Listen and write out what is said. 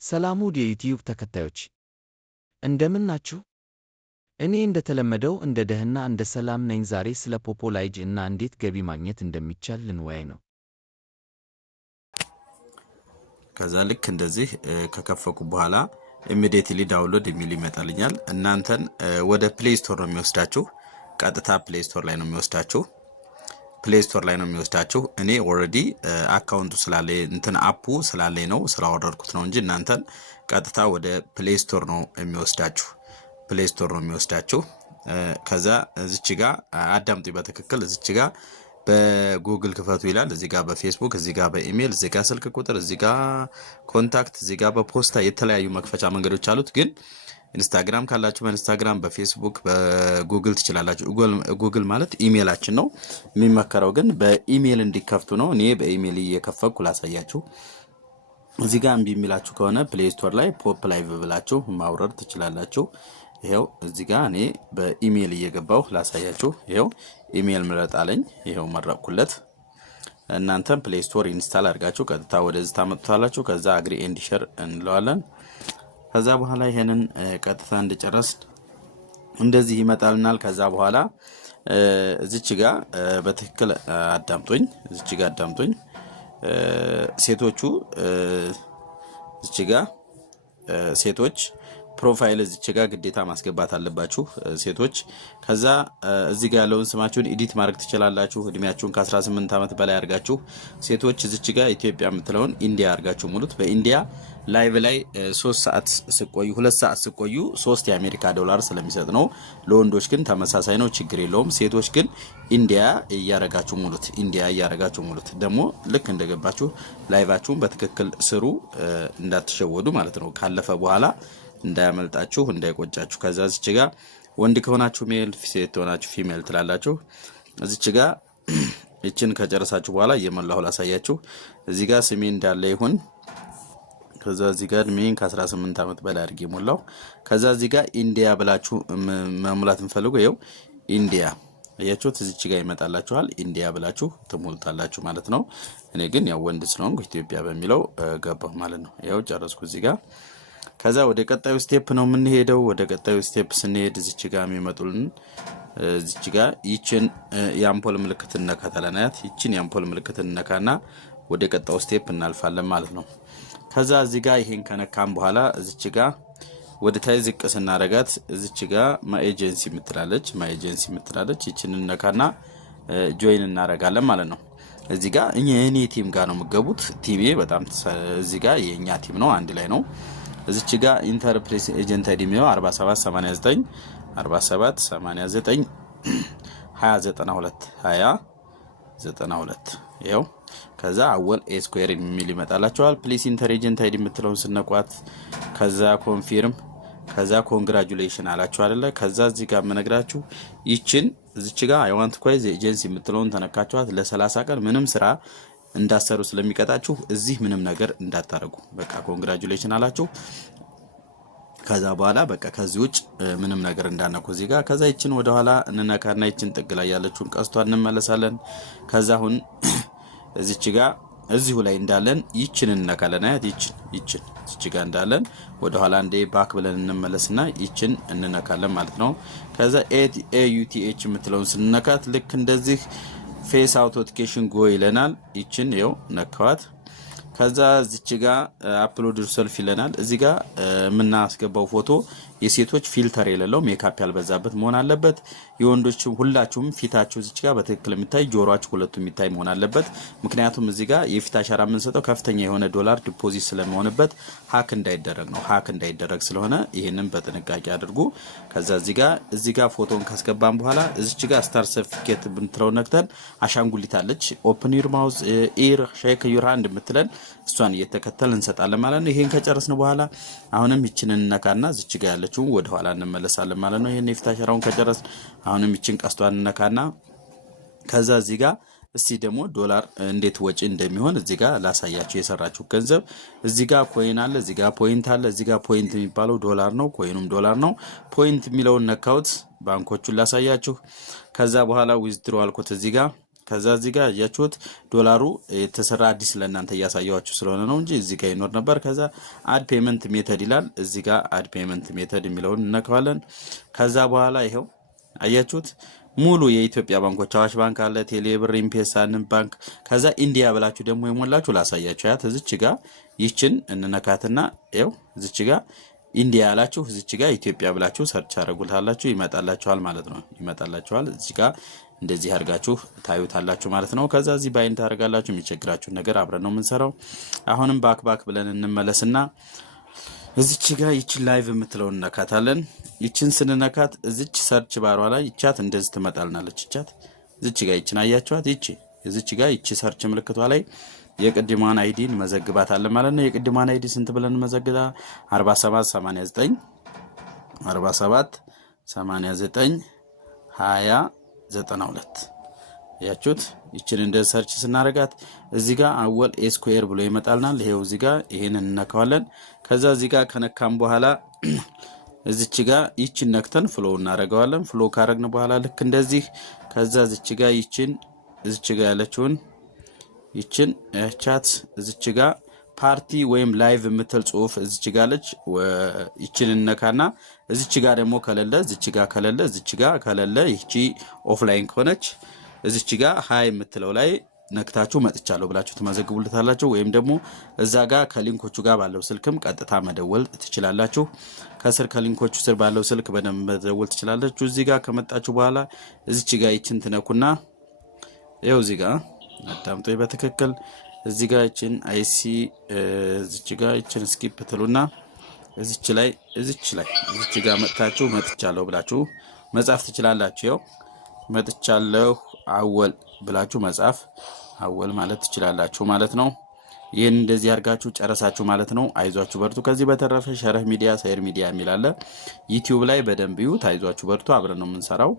ሰላም ውድ የዩቲዩብ ተከታዮች እንደምን ናችሁ? እኔ እንደተለመደው እንደ ደህና እንደ ሰላም ነኝ። ዛሬ ስለ ፖፖላይጅ እና እንዴት ገቢ ማግኘት እንደሚቻል ልንወያይ ነው። ከዛ ልክ እንደዚህ ከከፈኩ በኋላ ኢሚዲየትሊ ዳውንሎድ የሚል ይመጣልኛል። እናንተን ወደ ፕሌይ ስቶር ነው የሚወስዳችሁ። ቀጥታ ፕሌይ ስቶር ላይ ነው የሚወስዳችሁ። እኔ ኦልሬዲ አካውንቱ ስላለ እንትን አፑ ስላለኝ ነው ስላወረድኩት ነው እንጂ እናንተን ቀጥታ ወደ ፕሌይ ስቶር ነው የሚወስዳችሁ። ከዛ እዚች ጋር አዳምጡ በትክክል እዚች ጋር በጉግል ክፈቱ ይላል። እዚህ ጋር በፌስቡክ፣ እዚህ ጋር በኢሜል፣ እዚህ ጋር ስልክ ቁጥር፣ እዚህ ጋር ኮንታክት፣ እዚህ ጋር በፖስታ የተለያዩ መክፈቻ መንገዶች አሉት። ግን ኢንስታግራም ካላችሁ በኢንስታግራም፣ በፌስቡክ፣ በጉግል ትችላላችሁ። ጉግል ማለት ኢሜላችን ነው። የሚመከረው ግን በኢሜል እንዲከፍቱ ነው። እኔ በኢሜል እየከፈትኩ ላሳያችሁ። እዚህ ጋር እምቢ የሚላችሁ ከሆነ ፕሌይ ስቶር ላይ ፖፕ ላይቭ ብላችሁ ማውረድ ትችላላችሁ። ይሄው እዚህ ጋር እኔ በኢሜል እየገባሁ ላሳያችሁ። ይሄው ኢሜል ምረጥ አለኝ። ይሄው መረቅኩለት። እናንተም ፕሌይ ስቶር ኢንስታል አድርጋችሁ ቀጥታ ወደዚህ ታመጡታላችሁ። ከዛ አግሪ ኤንድ ሼር እንለዋለን። ከዛ በኋላ ይሄንን ቀጥታ እንድጨረስ እንደዚህ ይመጣልናል። ከዛ በኋላ እዚች ጋር በትክክል አዳምጡኝ። ሴቶቹ እዚች ጋር ሴቶች ፕሮፋይል እዚች ጋር ግዴታ ማስገባት አለባችሁ ሴቶች። ከዛ እዚህ ጋር ያለውን ስማችሁን ኤዲት ማድረግ ትችላላችሁ። እድሜያችሁን ከ18 ዓመት በላይ አድርጋችሁ ሴቶች እዚች ጋር ኢትዮጵያ የምትለውን ኢንዲያ አድርጋችሁ ሙሉት። በኢንዲያ ላይቭ ላይ 2 ሰዓት ስቆዩ 3 የአሜሪካ ዶላር ስለሚሰጥ ነው። ለወንዶች ግን ተመሳሳይ ነው፣ ችግር የለውም። ሴቶች ግን ኢንዲያ እያረጋችሁ ሙሉት። ደግሞ ልክ እንደገባችሁ ላይቫችሁን በትክክል ስሩ፣ እንዳትሸወዱ ማለት ነው። ካለፈ በኋላ እንዳያመልጣችሁ እንዳይቆጫችሁ። ከዛ እዚች ጋር ወንድ ከሆናችሁ ሜል፣ ሴት ከሆናችሁ ፊሜል ትላላችሁ። እዚች ጋር እቺን ከጨረሳችሁ በኋላ እየሞላሁ ላሳያችሁ። እዚህ ጋር ስሜ እንዳለ ይሁን። ከዛ እዚህ ጋር እድሜን ከ18 ዓመት በላይ አድርጌ ሞላው። ከዛ እዚህ ጋር ኢንዲያ ብላችሁ መሙላት እንፈልገው። ይኸው ኢንዲያ አያችሁት፣ እዚች ጋር ይመጣላችኋል። ኢንዲያ ብላችሁ ትሞልታላችሁ ማለት ነው። እኔ ግን ያው ወንድ ስለሆንኩ ኢትዮጵያ በሚለው ገባሁ ማለት ነው። ያው ጨረስኩ እዚህ ጋር። ከዛ ወደ ቀጣዩ ስቴፕ ነው የምንሄደው። ወደ ቀጣዩ ስቴፕ ስንሄድ እዚች ጋር የሚመጡልን እዚች ጋር ይችን የአምፖል ምልክት እንነካታለን። ይችን የአምፖል ምልክት እንነካና ወደ ቀጣዩ ስቴፕ እናልፋለን ማለት ነው። ከዛ እዚህ ጋር ይሄን ከነካም በኋላ እዚች ጋር ወደ ታይ ዝቅ ስናረጋት እዚች ጋር ማይ ኤጀንሲ የምትላለች ይችን እንነካና ጆይን እናረጋለን ማለት ነው። እዚህ ጋር እኔ ቲም ጋር ነው የምገቡት። ቲሜ በጣም እዚህ ጋር የኛ ቲም ነው፣ አንድ ላይ ነው። እዚች ጋር ኢንተርፕራይዝ ኤጀንት አይዲ ነው 4789 2092 ይሄው። ከዛ አወል ኤ ስኩዌር የሚል ይመጣላችኋል። ፕሊስ ኢንተር ኤጀንት አይዲ የምትለውን ስነቋት ከዛ ኮንፊርም ከዛ ኮንግራቹሌሽን አላችሁ አይደለ? ከዛ እዚህ ጋር መነግራችሁ ይችን እዚች ጋር አይ ዋንት ኳይዝ ኤጀንሲ የምትለውን ተነካችኋት ለ30 ቀን ምንም ስራ እንዳሰሩ ስለሚቀጣችሁ እዚህ ምንም ነገር እንዳታረጉ። በቃ ኮንግራቹሌሽን አላችሁ። ከዛ በኋላ በቃ ከዚህ ውጭ ምንም ነገር እንዳነኩ እዚህ ጋር። ከዛ ይችን ወደ ኋላ እንነካና ይችን ጥግ ላይ ያለችውን ቀስቷን እንመለሳለን። ከዛ አሁን እዚች ጋር እዚሁ ላይ እንዳለን ይችን እንነካለን። አያት ይችን እዚች ጋር እንዳለን ወደ ኋላ እንደ ባክ ብለን እንመለስና ይችን እንነካለን ማለት ነው። ከዛ ኤዩቲኤች የምትለውን ስንነካት ልክ እንደዚህ ፌስ አውቶንቲኬሽን ጎ ይለናል። ይችን ይኸው ነካዋት። ከዛ እዚች ጋር አፕሎድ ዮርሰልፍ ይለናል። እዚህ ጋር የምናስገባው ፎቶ የሴቶች ፊልተር የሌለው ሜካፕ ያልበዛበት መሆን አለበት። የወንዶች ሁላችሁም ፊታችሁ እዚች ጋር በትክክል የሚታይ ጆሮአችሁ ሁለቱም የሚታይ መሆን አለበት። ምክንያቱም እዚህ ጋር የፊት አሻራ የምንሰጠው ከፍተኛ የሆነ ዶላር ዲፖዚት ስለሚሆንበት ሀክ እንዳይደረግ ስለሆነ ይሄንን በጥንቃቄ አድርጉ። ከዛ እዚህ ጋር ፎቶን ካስገባን በኋላ እዚች ጋር ስታር ሰርቲፊኬት ብንትለው ነክተን አሻንጉሊት አለች ኦፕን ዩር ማውዝ ኢር ሼክ ዩር ሃንድ የምትለን እሷን እየተከተል እንሰጣለን ማለት ነው። ይሄን ከጨረስን በኋላ አሁንም ይችን እንነካና እዚች ጋር ያለችው ወደ ኋላ እንመለሳለን ማለት ነው። ይሄን የፊት አሻራውን ከጨረስን አሁንም ይችን ቀስቷን እንነካና ከዛ እዚህ ጋር እስቲ ደግሞ ዶላር እንዴት ወጪ እንደሚሆን እዚህ ጋር ላሳያችሁ። የሰራችሁ ገንዘብ እዚህ ጋር ኮይን አለ፣ እዚህ ጋር ፖይንት አለ። እዚህ ጋር ፖይንት የሚባለው ዶላር ነው፣ ኮይኑም ዶላር ነው። ፖይንት የሚለውን ነካውት ባንኮቹን ላሳያችሁ። ከዛ በኋላ ዊዝድሮ አልኩት እዚህ ጋር ከዛ እዚህ ጋር ያያችሁት ዶላሩ የተሰራ አዲስ ለእናንተ እያሳየዋችሁ ስለሆነ ነው እንጂ እዚህ ጋር ይኖር ነበር። ከዛ አድ ፔመንት ሜተድ ይላል። እዚህ ጋር አድ ፔመንት ሜተድ የሚለውን እነካዋለን። ከዛ በኋላ ይሄው አያችሁት ሙሉ የኢትዮጵያ ባንኮች አዋሽ ባንክ አለ፣ ቴሌብር፣ ኢምፔሳ፣ ንብ ባንክ። ከዛ ኢንዲያ ብላችሁ ደግሞ የሞላችሁ ላሳያችሁ። ያት እዚች ጋር ይችን እንነካትና ይሄው እዚች ጋር ኢንዲያ ያላችሁ እዚች ጋር ኢትዮጵያ ብላችሁ ሰርች አረጉልታላችሁ ይመጣላችኋል ማለት ነው። ይመጣላችኋል እዚህ ጋር እንደዚህ አድርጋችሁ ታዩታላችሁ ማለት ነው። ከዛ እዚህ ባይን ታደርጋላችሁ። የሚቸግራችሁ ነገር አብረን ነው የምንሰራው። አሁንም ባክ ብለን እንመለስና እዚች ጋር ይችን ላይቭ የምትለውን እነካታለን። ይችን ስንነካት እዚች ሰርች ባሯ ላይ ይቻት እንደዚህ ትመጣልናለች። ይቻት እዚች ጋር ይችን አያችኋት? እዚች ጋር ይቺ ሰርች ምልክቷ ላይ የቅድሟን አይዲ እንመዘግባታለን ማለት ነው። የቅድሟን አይዲ ስንት ብለን እንመዘግባ? 4789 47 89 20 92 ያችሁት። ይችን እንደ ሰርች ስናረጋት እዚህ ጋር አወል ኤ ስኩዌር ብሎ ይመጣልናል። ይሄው እዚህ ጋር ይሄንን እንነካዋለን። ከዛ እዚህ ጋር ከነካም በኋላ እዚች ጋር ይችን ነክተን ፍሎ እናረጋዋለን። ፍሎ ካረግን በኋላ ልክ እንደዚህ ከዛ እዚች ጋር ይችን እዚች ጋር ያለችውን ይችን ቻት እዚች ጋር ፓርቲ ወይም ላይቭ የምትል ጽሁፍ እዚች ጋር አለች። ይችን እንነካና እዚች ጋር ደግሞ ከሌለ እዚች ጋር ከሌለ እዚች ጋር ከሌለ ይቺ ኦፍላይን ከሆነች እዚች ጋር ሃይ የምትለው ላይ ነክታችሁ መጥቻለሁ ብላችሁ ትመዘግቡልታላችሁ። ወይም ደግሞ እዛ ጋር ከሊንኮቹ ጋር ባለው ስልክም ቀጥታ መደወል ትችላላችሁ። ከስር ከሊንኮቹ ስር ባለው ስልክ በደንብ መደወል ትችላላችሁ። እዚህ ጋር ከመጣችሁ በኋላ እዚች ጋር ይችን ትነኩና ይኸው እዚህ ጋር አዳምጦኝ በትክክል እዚህ ጋር ይችን አይሲ እዚች ጋር ይችን ስኪፕ ትሉና እዚች ጋር መጥታችሁ መጥቻለሁ ብላችሁ መጻፍ ትችላላችሁ። ይኸው መጥቻለሁ አወል ብላችሁ መጻፍ አወል ማለት ትችላላችሁ ማለት ነው። ይህን እንደዚህ አድርጋችሁ ጨረሳችሁ ማለት ነው። አይዟችሁ በርቱ። ከዚህ በተረፈ ሸረህ ሚዲያ፣ ሰይር ሚዲያ የሚል አለ ዩቲዩብ ላይ በደንብ ይዩት። አይዟችሁ በርቱ። አብረን ነው የምንሰራው።